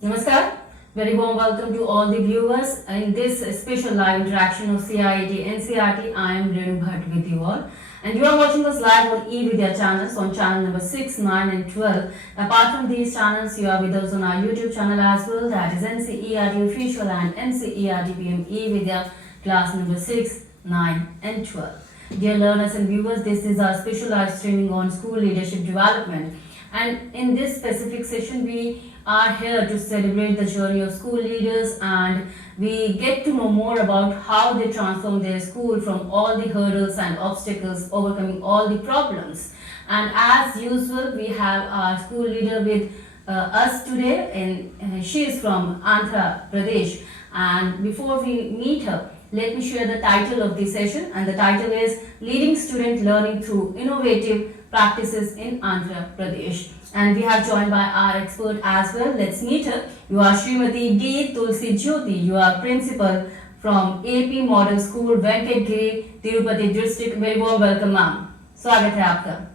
Namaskar. Very warm welcome to all the viewers in this special live interaction of CIET NCRT. I am Renu Bhatt with you all. And you are watching us live on eVidya channels on channel number 6, 9 and 12. Apart from these channels, you are with us on our YouTube channel as well, that is NCERT Official and NCERT PM eVidya class number 6, 9 and 12. Dear learners and viewers, this is our special live streaming on school leadership development. And in this specific session, we are here to celebrate the journey of school leaders, and we get to know more about how they transform their school from all the hurdles and obstacles, overcoming all the problems. And as usual, we have our school leader with us today, and she is from Andhra Pradesh. And before we meet her, let me share the title of the session, and the title is Leading Student Learning Through Innovative Practices in Andhra Pradesh. And we have joined by our expert as well. Let's meet her. You are Srimati D. TULASI JYOThi. You are principal from AP Model School, Venkatagiri, Tirupati district. Very warm welcome, ma'am. स्वागत है आपका.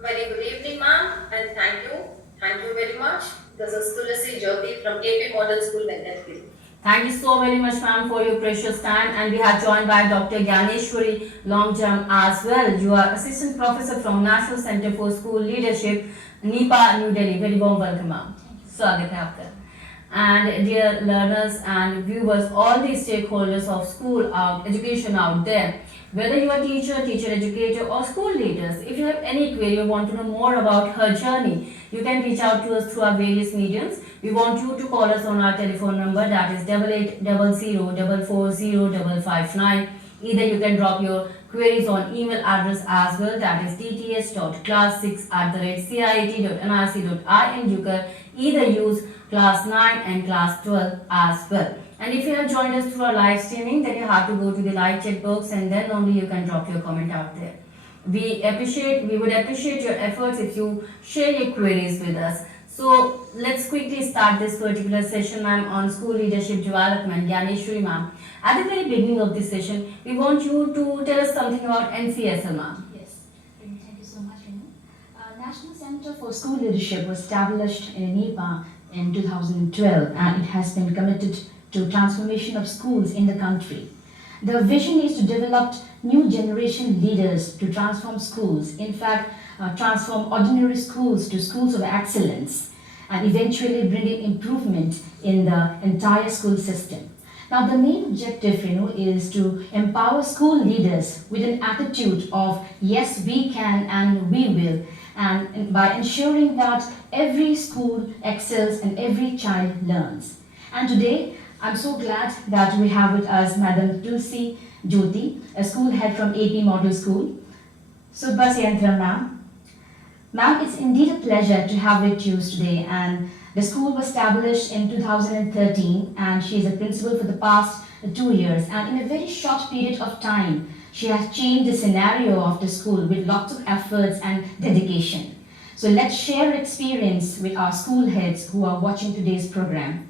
Very good evening, ma'am, and thank you. Thank you very much. This is TULASI JYOThi from AP Model School, Venkatagiri. Thank you so very much, ma'am, for your precious time. And we have joined by Dr. Gyaneshwari Long Jump as well. You are Assistant Professor from National Center for School Leadership, NIPA, New Delhi. Very warm welcome, ma'am. Swagat hai aapka. And dear learners and viewers, all the stakeholders of school education out there, whether you are teacher, teacher educator or school leaders, if you have any query or want to know more about her journey, you can reach out to us through our various mediums. We want you to call us on our telephone number, that is 8800440559. Either you can drop your queries on email address as well, that is tts.class6@ciet.nrc.in. You can either use class 9 and class 12 as well. And if you have joined us through our live streaming, then you have to go to the live chat box and then only you can drop your comment out there. We would appreciate your efforts if you share your queries with us. So let's quickly start this particular session, ma'am, on school leadership development. Gyaneshwari, ma'am, at the very beginning of this session, we want you to tell us something about NCSL, ma'am. Yes, thank you so much, Renu. National Center for School Leadership was established in NEPA in 2012, and it has been committed to transformation of schools in the country. The vision is to develop new generation leaders to transform schools, in fact, transform ordinary schools to schools of excellence, and eventually bringing improvement in the entire school system. Now, the main objective, is to empower school leaders with an attitude of yes, we can and we will, and by ensuring that every school excels and every child learns. And today, I'm so glad that we have with us Madam TULASI JYOThi, a school head from AP Model School. Subha Sayantram, ma'am. Ma'am, it's indeed a pleasure to have with you today, and the school was established in 2013 and she is a principal for the past 2 years, and in a very short period of time, she has changed the scenario of the school with lots of efforts and dedication. So let's share experience with our school heads who are watching today's program.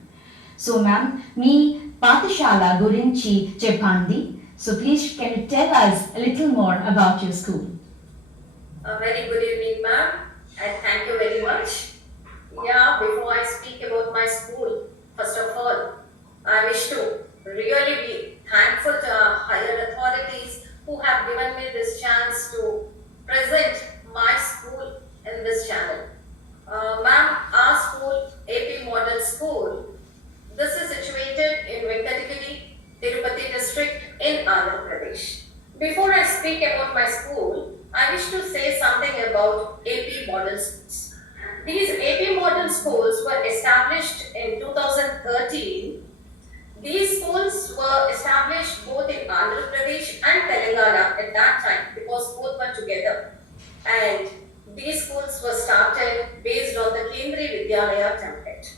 So ma'am, me Patishala Gurinchi Chepandi. So please can you tell us a little more about your school? A very good evening, ma'am, and thank you very much. Yeah, before I speak about my school, first of all, I wish to really be thankful to our higher authorities who have given me this chance to present my school in this channel. Ma'am, our school, AP Model School, this is situated in Venkatagiri, Tirupati district in Andhra Pradesh. Before I speak about my school, I wish to say something about AP Model Schools. These AP Model Schools were established in 2013. These schools were established both in Andhra Pradesh and Telangana at that time because both were together. And these schools were started based on the Kendriya Vidyalaya template.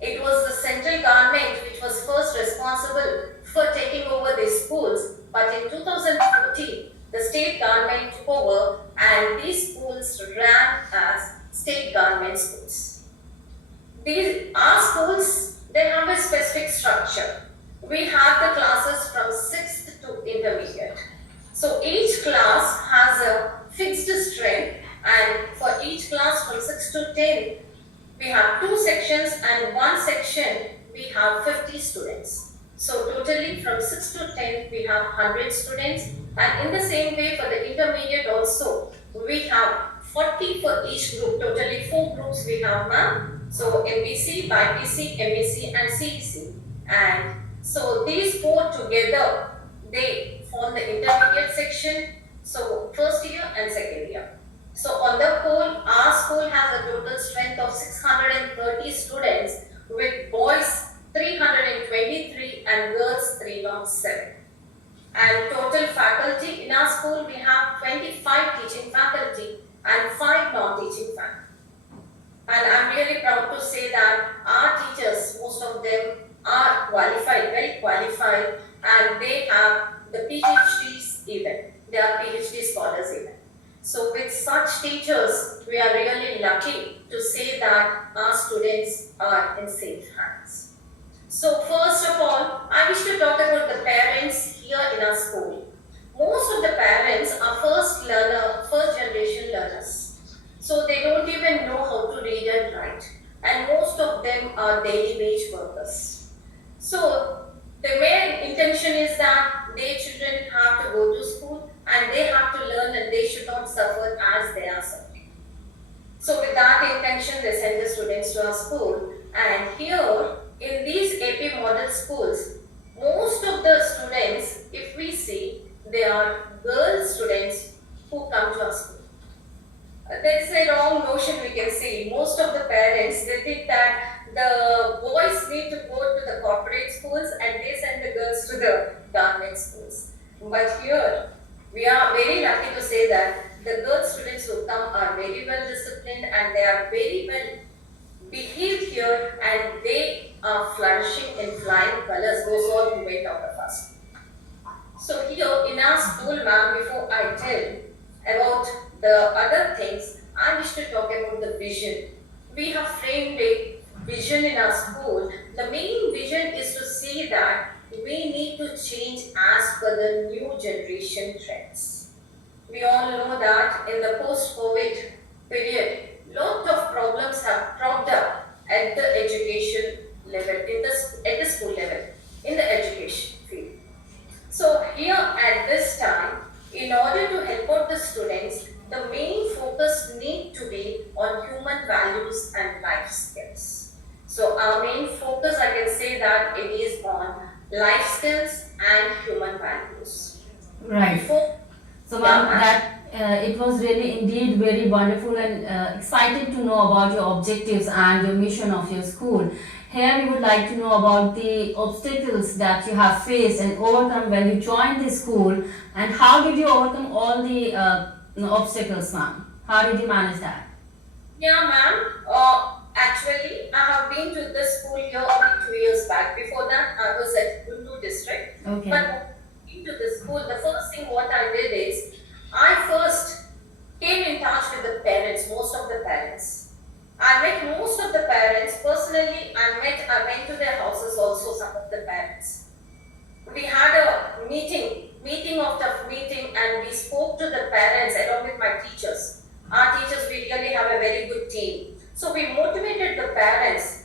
It was the central government which was first responsible for taking over these schools, but in 2014, the state government took over and these schools ran as state government schools. Our schools, they have a specific structure. We have the classes from 6th to intermediate. So each class has a fixed strength, and for each class from 6 to 10, We have two sections, and one section we have 50 students. So totally from 6 to 10 we have 100 students, and in the same way for the intermediate also we have 40 for each group. Totally 4 groups we have, ma'am. So MBC, BIPC, MAC and CEC. And so these 4 together, they form the intermediate section. So first year and second year. So on the whole, our school has a total strength of 630 students, with boys 323 and girls 307. And total faculty in our school, we have 25 teaching faculty and 5 non-teaching faculty. And I'm really proud to say that our teachers, most of them are qualified, very qualified, and they have the PhDs even. They are PhD scholars even. So with such teachers, we are really lucky to say that our students are in safe hands. So first of all, I wish to talk about the parents here in our school. Most of the parents are first generation learners. So they don't even know how to read and write. And most of them are daily wage workers. So the main intention is that their children have to go to school and they have to learn, and they should not suffer as they are suffering. So with that intention, they send the students to our school. And here in these AP model schools, most of the students, if we see, they are girl students who come to our school. There is a wrong notion we can see. Most of the parents, they think that the boys need to go to the corporate schools and they send the girls to the government schools. But here, we are very lucky to say that the girl students who come are very well disciplined and they are very well behaved here, and they are flourishing in flying colors, those all who went out of us. So here in our school, ma'am, before I tell about the other things, I wish to talk about the vision. We have framed a vision in our school. The main vision is to see that we need to change as per the new generation trends. We all know that in the post-COVID period, lot of problems have cropped up at the education level, at the school level, in the education field. So here at this time, in order to help out the students, the main focus need to be on human values and life skills. So our main focus, I can say that it is on life skills and human values. Right. Before, So, ma'am, Yeah, that it was really indeed very wonderful and excited to know about your objectives and your mission of your school. Here, we would like to know about the obstacles that you have faced and overcome when you joined the school, and how did you overcome all the obstacles, ma'am? How did you manage that? yeah, ma'am. Actually, I have been to this school here only 2 years back. Before that, I was at Guntur district. Okay. But when I came to the school, the first thing what I did is, I first came in touch with the parents, most of the parents. I met most of the parents. Personally, I went to their houses also, some of the parents. We had a meeting after meeting, and we spoke to the parents along with my teachers. Our teachers, we really have a very good team. So we motivated the parents.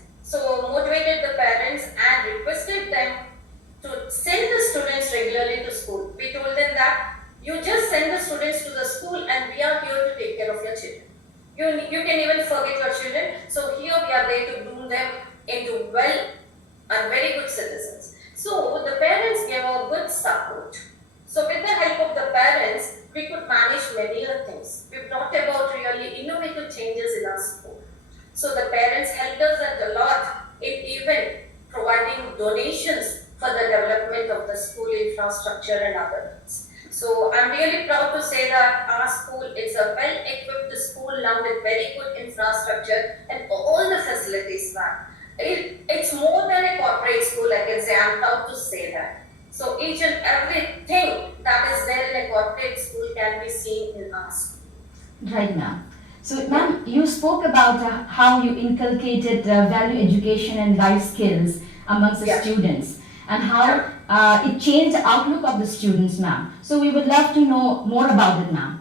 And requested them to send the students regularly to school. We told them that you just send the students to the school and we are here to take care of your children. You can even forget your children. So here we are there to groom them into well and very good citizens. So the parents gave a good support. So with the help of the parents, we could manage many other things. We brought about really innovative changes in our school. So the parents helped us a lot in even providing donations for the development of the school infrastructure and other things. So I'm really proud to say that our school is a well-equipped school now with very good infrastructure and all the facilities now. It's more than a corporate school, I can say. I'm proud to say that. So each and everything that is there in a corporate school can be seen in our school. Right, ma'am. So, ma'am, you spoke about how you inculcated value education and life skills amongst the Yeah. students, and how it changed the outlook of the students, ma'am. So, we would love to know more about it, ma'am.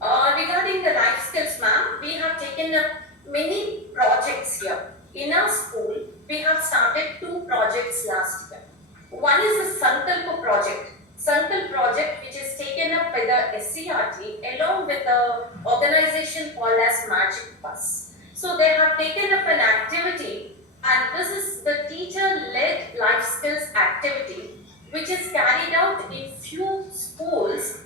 Regarding the life skills, ma'am, we have taken up many projects here. In our school, we have started two projects last year. One is the Sankalpa project. Sankalp project, which is taken up by the SCRT along with the organization called as Magic Bus. So they have taken up an activity, and this is the teacher-led life skills activity, which is carried out in few schools.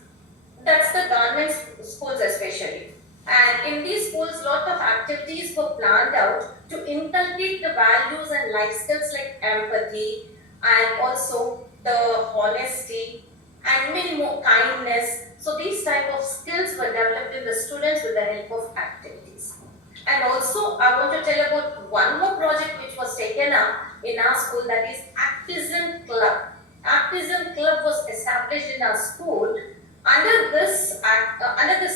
That's the government schools especially. And in these schools, lot of activities were planned out to inculcate the values and life skills like empathy and also the honesty and many more kindness. So these type of skills were developed in the students with the help of activities. And also, I want to tell about one more project which was taken up in our school, that is Activism Club. Activism Club was established in our school. Under this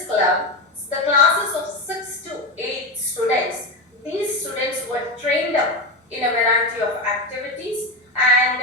club, the classes of 6 to 8 students, these students were trained up in a variety of activities. And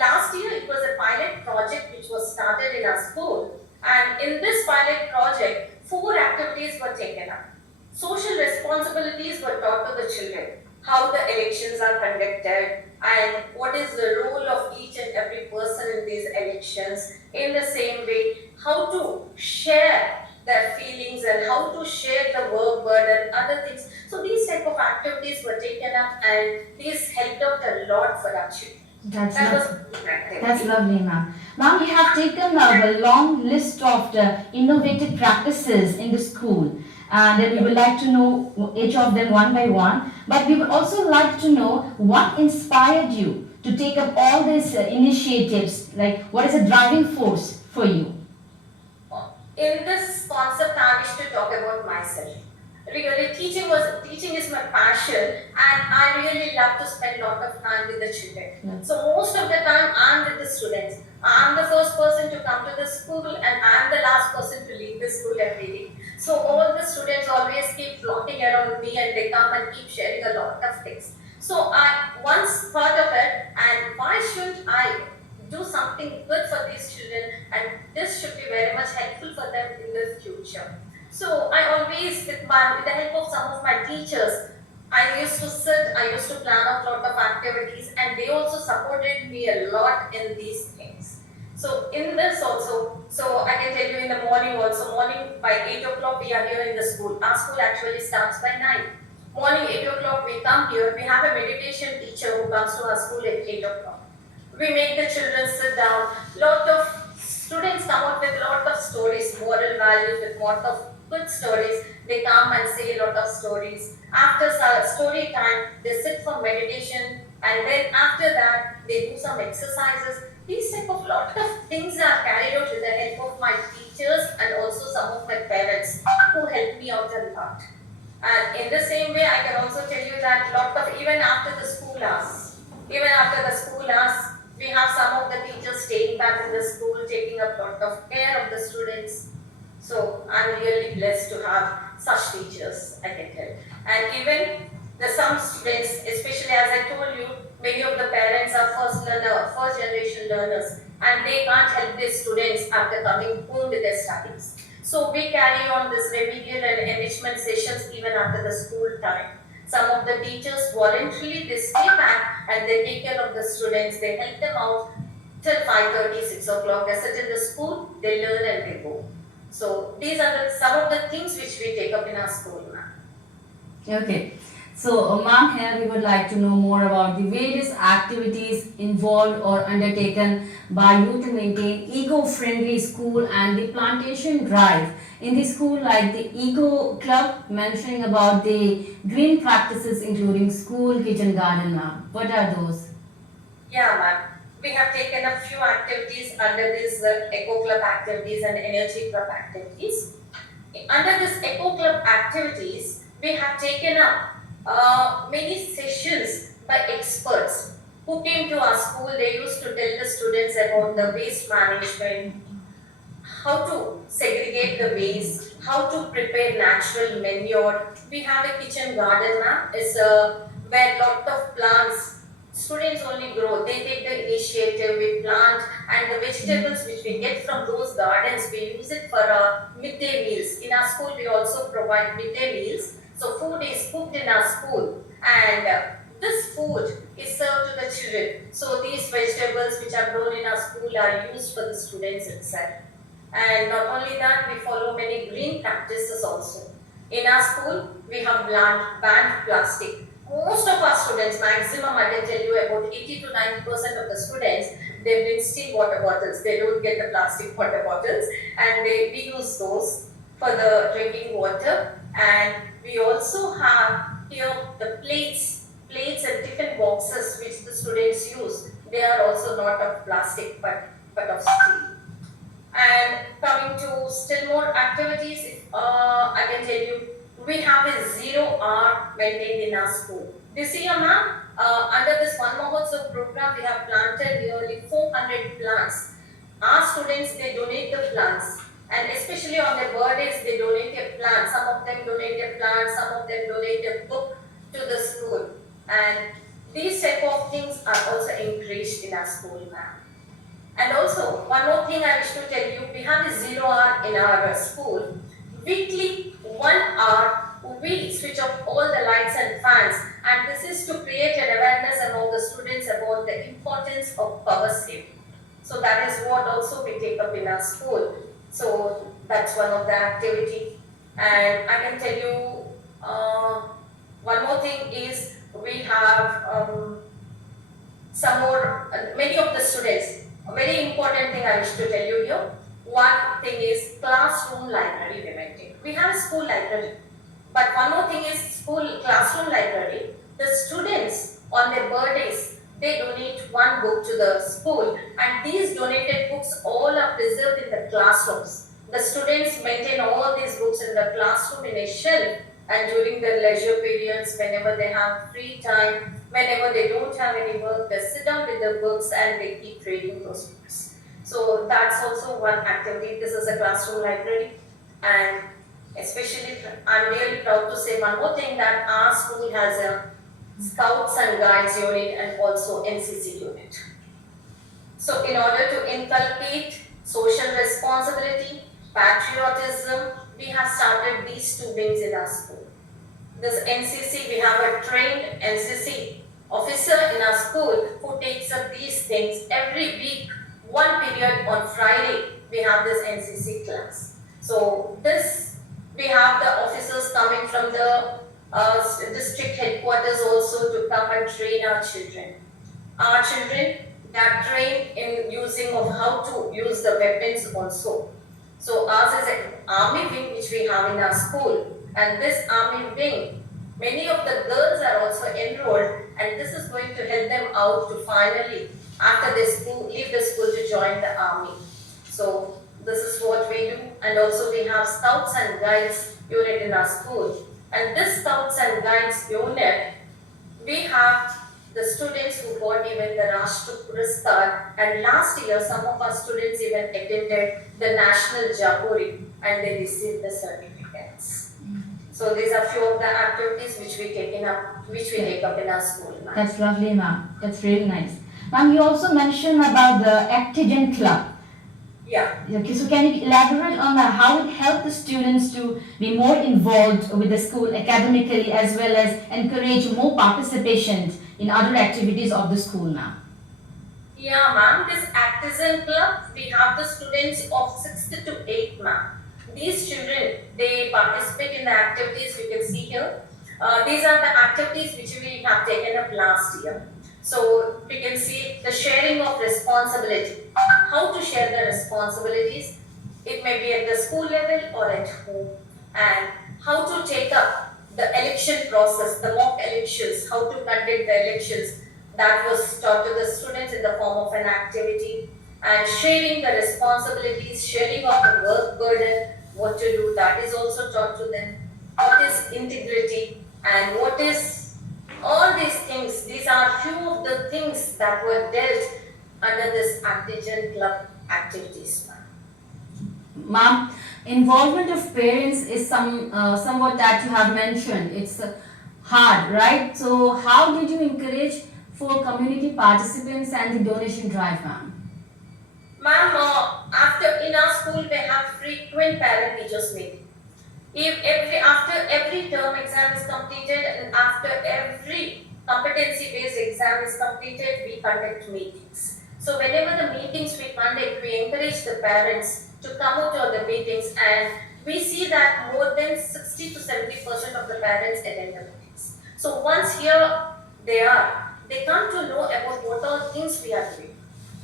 last year it was a pilot project which was started in our school. And in this pilot project, 4 activities were taken up. Social responsibilities were taught to the children, how the elections are conducted and what is the role of each and every person in these elections. In the same way, how to share their feelings and how to share the work burden, other things. So these type of activities were taken up and these helped out a lot for our children. That's lovely, ma'am. Ma'am, you have taken a long list of the innovative practices in the school, and then we would like to know each of them one by one. But we would also like to know what inspired you to take up all these initiatives. Like, what is a driving force for you? In this concept, I wish to talk about myself. Really, teaching is my passion, and I really love to spend a lot of time with the children. Yes. So most of the time, I'm with the students. I'm the first person to come to the school, and I'm the last person to leave the school every day. So all the students always keep flocking around me, and they come and keep sharing a lot of things. So I once thought of it, and why shouldn't I do something good for these children, and this should be very much helpful for them in the future. So I always, with the help of some of my teachers, I used to plan out a lot of activities, and they also supported me a lot in these things. So in this also, so I can tell you in the morning also, by 8 o'clock we are here in the school. Our school actually starts by 9. Morning 8 o'clock we come here, we have a meditation teacher who comes to our school at 8 o'clock. We make the children sit down. Lot of students come out with a lot of stories, moral values, with lot of good stories. They come and say a lot of stories. After story time, they sit for meditation, and then after that, they do some exercises. These type of lot of things are carried out with the help of my teachers and also some of my parents who help me out a lot. And in the same way, I can also tell you that even after the school hours, we have some of the teachers staying back in the school, taking up a lot of care of the students. So I'm really blessed to have such teachers, I can tell. And even some students, especially as I told you, many of the parents are first generation learners, and they can't help their students after coming home with their studies. So we carry on this remedial and enrichment sessions even after the school time. Some of the teachers voluntarily, they stay back and they take care of the students, they help them out till 5:30, 6 o'clock. They sit in the school, they learn and they go. So these are some of the things which we take up in our school now. Okay. So, ma'am, here we would like to know more about the various activities involved or undertaken by you to maintain eco-friendly school and the plantation drive in the school, like the Eco Club, mentioning about the green practices including school, kitchen, garden, ma'am. What are those? Yeah, ma'am. We have taken a few activities under this Eco Club activities and Energy Club activities. Under this Eco Club activities, we have taken up many sessions by experts who came to our school. They used to tell the students about the waste management, how to segregate the waste, how to prepare natural manure. We have a kitchen garden, ma'am. It's where lot of plants, students only grow. They take the initiative, we plant, and the vegetables which we get from those gardens, we use it for midday meals. In our school, we also provide midday meals. So food is cooked in our school, and this food is served to the children. So these vegetables which are grown in our school are used for the students itself. And not only that, we follow many green practices also. In our school, we have banned plastic. Most of our students, maximum I can tell you about 80 to 90% of the students, they bring steel water bottles. They don't get the plastic water bottles, and we use those for the drinking water. And we also have here the plates and tiffin boxes which the students use. They are also not of plastic but of steel. And coming to still more activities, I can tell you, we have a 0 hour maintained in our school. This year, ma'am, under this One Mahotsav program, we have planted nearly 400 plants. Our students, they donate the plants. And especially on their birthdays, they donate a plant. Some of them donate a plant, some of them donate a book to the school. And these type of things are also encouraged in our school, ma'am. And also, one more thing I wish to tell you, we have a 0 hour in our school. Weekly 1 hour, we switch off all the lights and fans, and this is to create an awareness among the students about the importance of power saving. So that is what also we take up in our school. So that's one of the activity. And I can tell you one more thing is we have some more, many of the students, a very important thing I wish to tell you here. One thing is classroom library we maintain. We have a school library. But one more thing is classroom library. The students on their birthdays, they donate one book to the school, and these donated books all are preserved in the classrooms. The students maintain all these books in the classroom in a shelf, and during their leisure periods, whenever they have free time, whenever they don't have any work, they sit down with the books and they keep reading those books. So that's also one activity. This is a classroom library, and especially I'm really proud to say one more thing, that our school has a Scouts and Guides unit and also NCC unit. So in order to inculcate social responsibility, patriotism, we have started these two wings in our school. This NCC, we have a trained NCC officer in our school who takes up these things every week. One period on Friday, we have this NCC class. So this, we have the officers coming from the district headquarters also to come and train our children. Our children, they are trained in using of how to use the weapons also. So ours is an army wing which we have in our school, and this army wing, many of the girls are also enrolled, and this is going to help them out to finally, after they leave the school, to join the army. So this is what we do. And also we have Scouts and Guides unit in our school. And this Scouts and Guides unit, we have the students who got even the Rashtra Puraskar, and last year some of our students even attended the National Jamboree and they received the certificates. So these are few of the activities which we take up in our school, ma'am. That's lovely, ma'am. That's really nice. Ma'am, you also mentioned about the Actigen Club. Yeah. Okay, so can you elaborate on how it helped the students to be more involved with the school academically, as well as encourage more participation in other activities of the school now? Yeah, ma'am. This Actigen Club, we have the students of 6th to 8th, ma'am. These children, they participate in the activities you can see here. These are the activities which we have taken up last year. So we can see the sharing of responsibility. How to share the responsibilities. It may be at the school level or at home. And how to take up the election process, the mock elections, how to conduct the elections. That was taught to the students in the form of an activity. And sharing the responsibilities, sharing of the work burden, what to do, that is also taught to them. What is integrity and what is all these things. These are few of the things that were dealt under this Actigen Club activities. Ma'am, involvement of parents is somewhat that you have mentioned. It's hard, right? So how did you encourage for community participants and the donation drive, ma'am? Ma'am, after in our school we have frequent parent teachers meeting. If after after every term exam is completed and after every competency-based exam is completed, we conduct meetings. So whenever the meetings we conduct, we encourage the parents to come out to the meetings, and we see that more than 60 to 70% of the parents attend the meetings. So once here they come to know about what all things we are doing.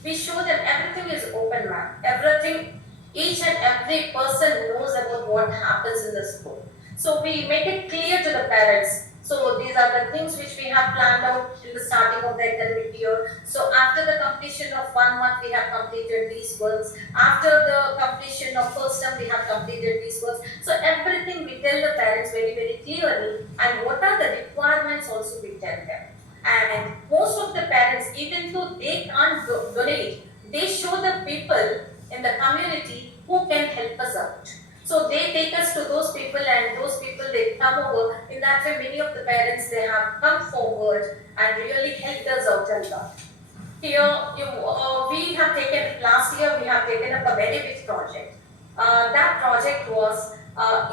We show them everything is open, ma'am. Everything, each and every person knows about what happens in the school. So we make it clear to the parents. So these are the things which we have planned out in the starting of the academic year. So after the completion of 1 month, we have completed these works. After the completion of first term, we have completed these works. So everything we tell the parents very, very clearly, and what are the requirements also we tell them. And most of the parents, even though they can't donate, they show the people in the community who can help us out. So they take us to those people, and those people, they come over. In that way, many of the parents, they have come forward and really helped us out a lot. Here, we have taken, last year we have taken up a very big project. That project was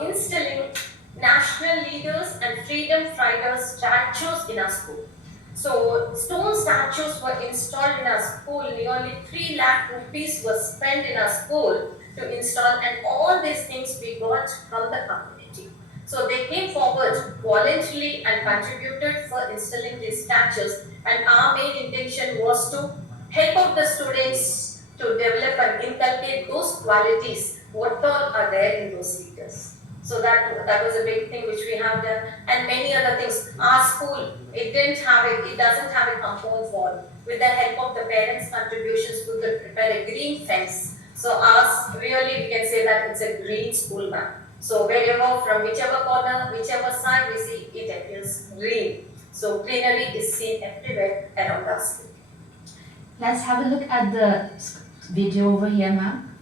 installing national leaders and freedom fighters statues in our school. So stone statues were installed in our school. Nearly 3 lakh rupees was spent in our school to install, and all these things we got from the community. So they came forward voluntarily and contributed for installing these statues, and our main intention was to help out the students to develop and inculcate those qualities, what all are there in those leaders. So that was a big thing which we have done, and many other things. Our school, it doesn't have a compound wall. With the help of the parents' contributions, we could prepare a green fence. So ours, really, we can say that it's a green school map. So wherever, from whichever corner, whichever side we see, it appears green. So greenery is seen everywhere around our school. Let's have a look at the video over here, ma'am,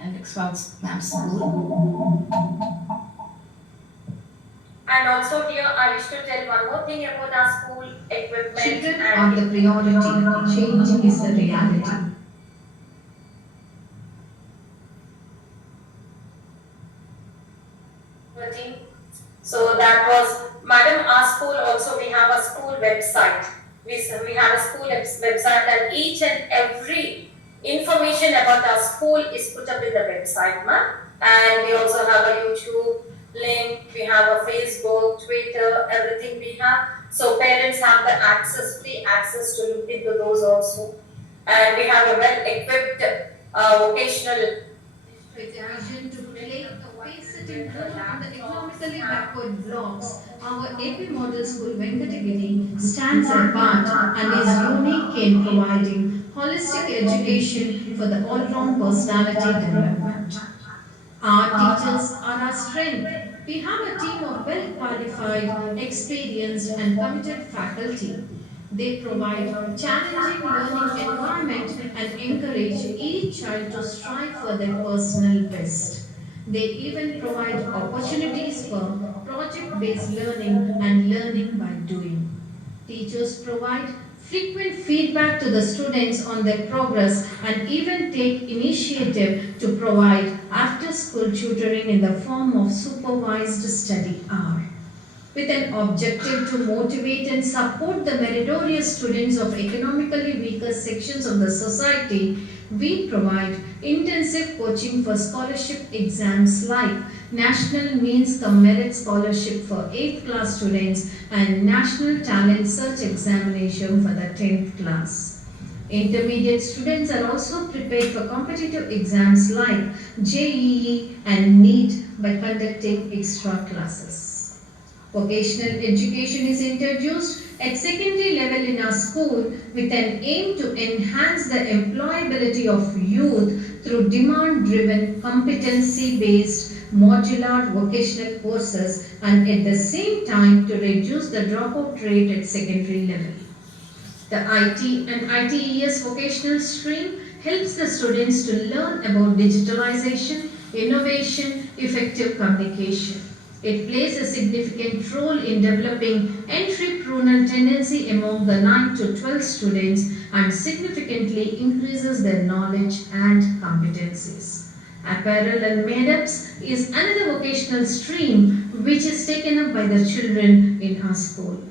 and expound ma'am's school. And also here, I wish to tell one more thing about our school equipment. Children are the priority, change is the reality. So that was, Madam, our school also, we have a school website. We have a school website, and each and every information about our school is put up in the website, ma'am. And we also have a YouTube link, we have a Facebook, Twitter, everything we have. So parents have the free access to look into those also. And we have a well-equipped vocational Vision to play a pace-setting role in the economically backward blocks, our AP Model School Venkatagiri stands apart and is unique in providing holistic education for the all-round personality development. Our teachers are our strength. We have a team of well-qualified, experienced and committed faculty. They provide challenging learning environment and encourage each child to strive for their personal best. They even provide opportunities for project-based learning and learning by doing. Teachers provide frequent feedback to the students on their progress and even take initiative to provide after-school tutoring in the form of supervised study hour. With an objective to motivate and support the meritorious students of economically weaker sections of the society, we provide intensive coaching for scholarship exams like National Means Cum Merit Scholarship for 8th class students and National Talent Search Examination for the 10th class. Intermediate students are also prepared for competitive exams like JEE and NEET by conducting extra classes. Vocational education is introduced at secondary level in our school with an aim to enhance the employability of youth through demand-driven, competency-based, modular vocational courses and at the same time to reduce the dropout rate at secondary level. The IT and ITES vocational stream helps the students to learn about digitalization, innovation, effective communication. It plays a significant role in developing entrepreneurial tendency among the 9 to 12 students and significantly increases their knowledge and competencies. Apparel and made-ups is another vocational stream which is taken up by the children in our school.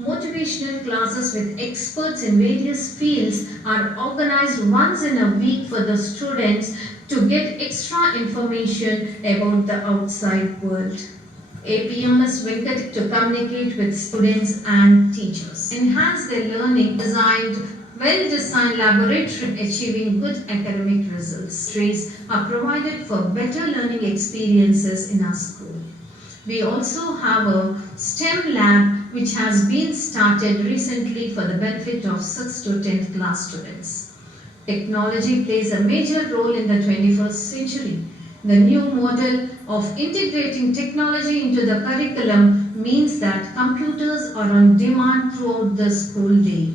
Motivational classes with experts in various fields are organized once in a week for the students to get extra information about the outside world. APM is Venkat to communicate with students and teachers. Enhance their learning designed well-designed laboratory achieving good academic results. Trays are provided for better learning experiences in our school. We also have a STEM lab which has been started recently for the benefit of 6th to 10th class students. Technology plays a major role in the 21st century. The new model of integrating technology into the curriculum means that computers are on demand throughout the school day.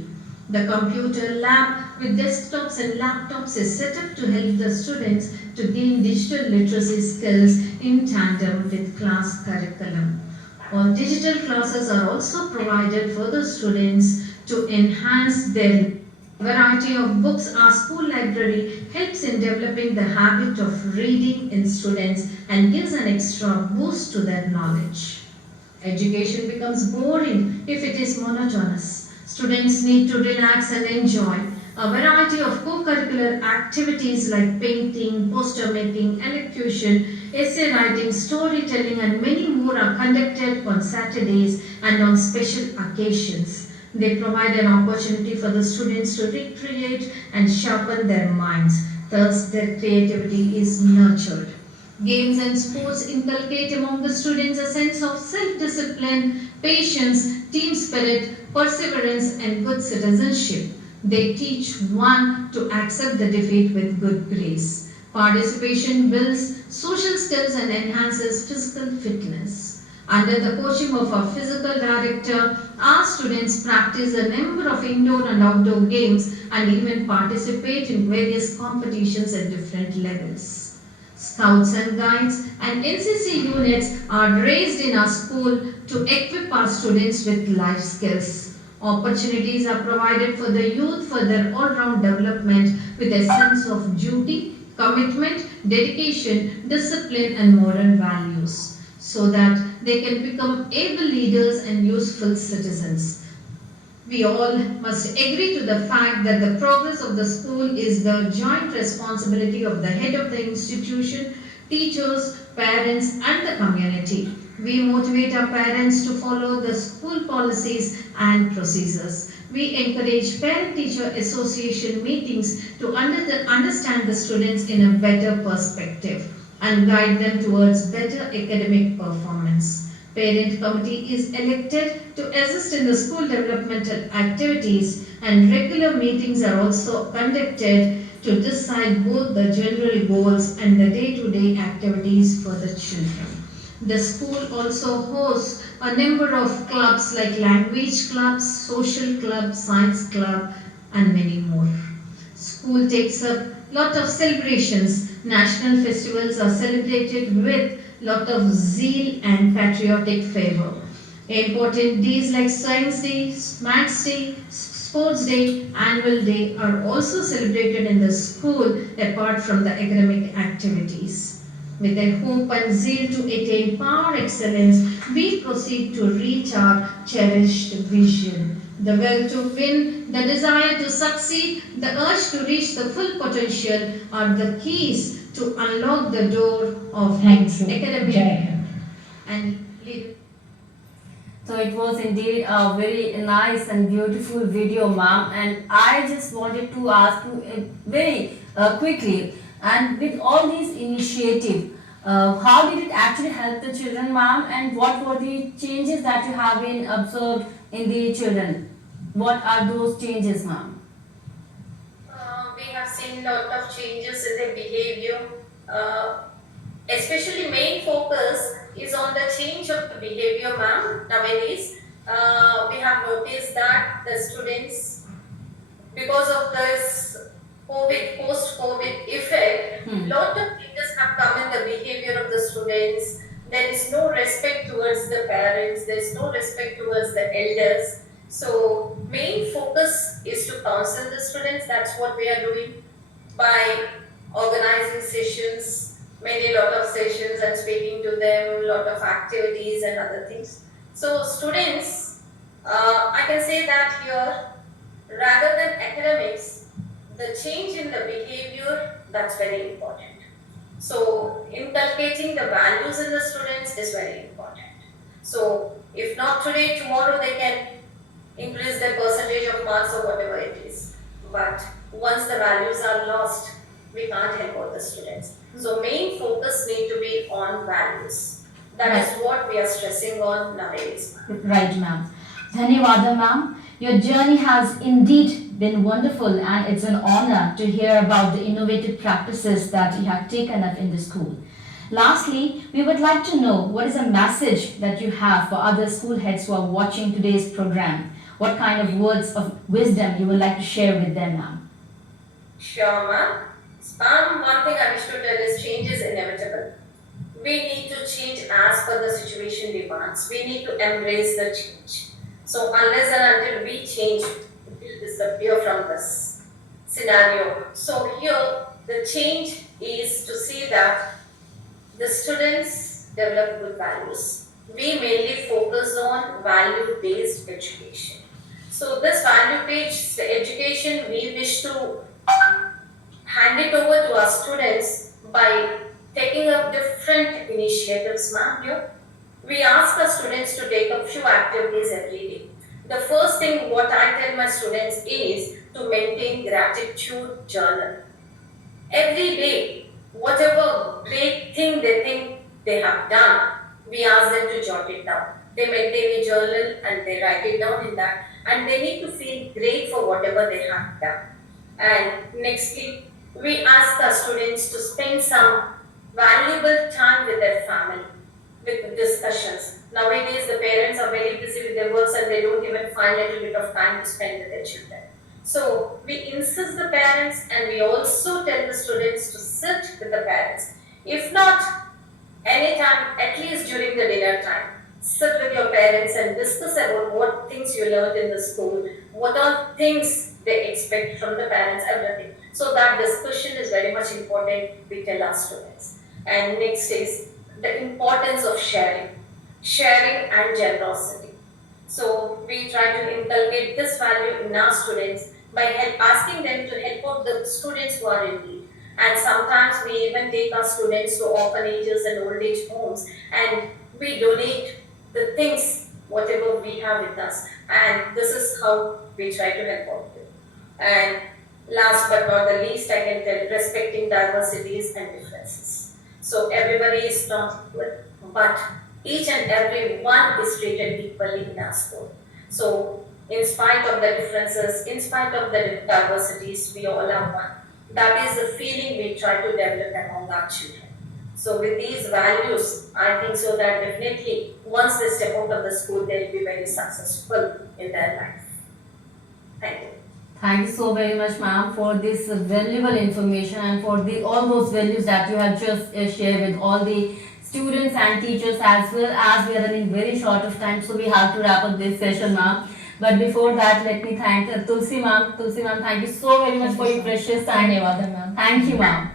The computer lab with desktops and laptops is set up to help the students to gain digital literacy skills in tandem with class curriculum. All digital classes are also provided for the students to enhance their variety of books. Our school library helps in developing the habit of reading in students and gives an extra boost to their knowledge. Education becomes boring if it is monotonous. Students need to relax and enjoy. A variety of co-curricular activities like painting, poster making, elocution, essay writing, storytelling and many more are conducted on Saturdays and on special occasions. They provide an opportunity for the students to recreate and sharpen their minds. Thus, their creativity is nurtured. Games and sports inculcate among the students a sense of self-discipline, patience, team spirit, perseverance and good citizenship. They teach one to accept the defeat with good grace. Participation builds social skills and enhances physical fitness. Under the coaching of our physical director, our students practice a number of indoor and outdoor games and even participate in various competitions at different levels. Scouts and Guides and NCC units are raised in our school to equip our students with life skills. Opportunities are provided for the youth for their all-round development with a sense of duty, commitment, dedication, discipline and moral values so that they can become able leaders and useful citizens. We all must agree to the fact that the progress of the school is the joint responsibility of the head of the institution, teachers, parents and the community. We motivate our parents to follow the school policies and procedures. We encourage parent-teacher association meetings to understand the students in a better perspective and guide them towards better academic performance. Parent committee is elected to assist in the school developmental activities and regular meetings are also conducted to decide both the general goals and the day-to-day activities for the children. The school also hosts a number of clubs like language clubs, social club, science club and many more. School takes up lot of celebrations. National festivals are celebrated with lot of zeal and patriotic fervor. Important days like Science Day, Maths Day, Sports Day, Annual Day are also celebrated in the school apart from the academic activities. With a hope and zeal to attain power excellence, we proceed to reach our cherished vision. The will to win, the desire to succeed, the urge to reach the full potential are the keys to unlock the door of academic and leadership. So it was indeed a very nice and beautiful video, ma'am. And I just wanted to ask you very quickly, and with all these initiatives, how did it actually help the children, ma'am? And what were the changes that you have been observed in the children? What are those changes, ma'am? We have seen a lot of changes in their behavior. Especially main focus is on the change of the behavior, ma'am. Nowadays, we have noticed that the students, because of this COVID, post-COVID effect, lot of changes have come in the behavior of the students. There is no respect towards the parents. There is no respect towards the elders. So main focus is to counsel the students. That's what we are doing by organizing sessions, many lot of sessions and speaking to them, lot of activities and other things. So students, I can say that here, rather than academics, the change in the behavior, that's very important. So inculcating the values in the students is very important. So if not today, tomorrow they can increase their percentage of marks or whatever it is. But once the values are lost, we can't help out the students. So main focus need to be on values. That is what we are stressing on nowadays. Right, ma'am. Dhanyawada, ma'am. Your journey has indeed been wonderful, and it's an honor to hear about the innovative practices that you have taken up in the school. Lastly, we would like to know what is a message that you have for other school heads who are watching today's program. What kind of words of wisdom you would like to share with them, ma'am? Sure, ma'am. Ma'am, one thing I wish to tell is change is inevitable. We need to change as per the situation demands. We need to embrace the change. So unless and until we change, it will disappear from this scenario. So here, the change is to see that the students develop good values. We mainly focus on value-based education. So this value-based education, we wish to hand it over to our students by taking up different initiatives, ma'am. Here, we ask our students to take up few activities every day. The first thing what I tell my students is to maintain gratitude journal. Every day, whatever great thing they think they have done, we ask them to jot it down. They maintain a journal and they write it down in that, and they need to feel great for whatever they have done. And nextly, we ask our students to spend some valuable time with their family, with discussions. Nowadays, the parents are very busy with their works and they don't even find a little bit of time to spend with their children. So we insist the parents, and we also tell the students to sit with the parents. If not anytime, at least during the dinner time, sit with your parents and discuss about what things you learned in the school, what are things they expect from the parents, everything. So that discussion is very much important, we tell our students. And next is the importance of sharing and generosity. So we try to inculcate this value in our students by asking them to help out the students who are in need. And sometimes we even take our students to orphanages and old age homes, and we donate the things, whatever we have with us. And this is how we try to help out them. And last but not the least, I can tell, respecting diversities and differences. So everybody is not equal, but each and every one is treated equally in our school. So in spite of the differences, in spite of the diversities, we all are one. That is the feeling we try to develop among our children. So with these values, I think so that definitely once they step out of the school, they'll be very successful in their life. Thank you. Thank you so very much, ma'am, for this valuable information and for all those values that you have just shared with all the students and teachers, as well as we are running very short of time, so we have to wrap up this session, ma'am. But before that, let me thank Tulsi ma'am. Tulsi ma'am, thank you so very much for your precious time. Dhanyawada, ma'am. Thank you, ma'am.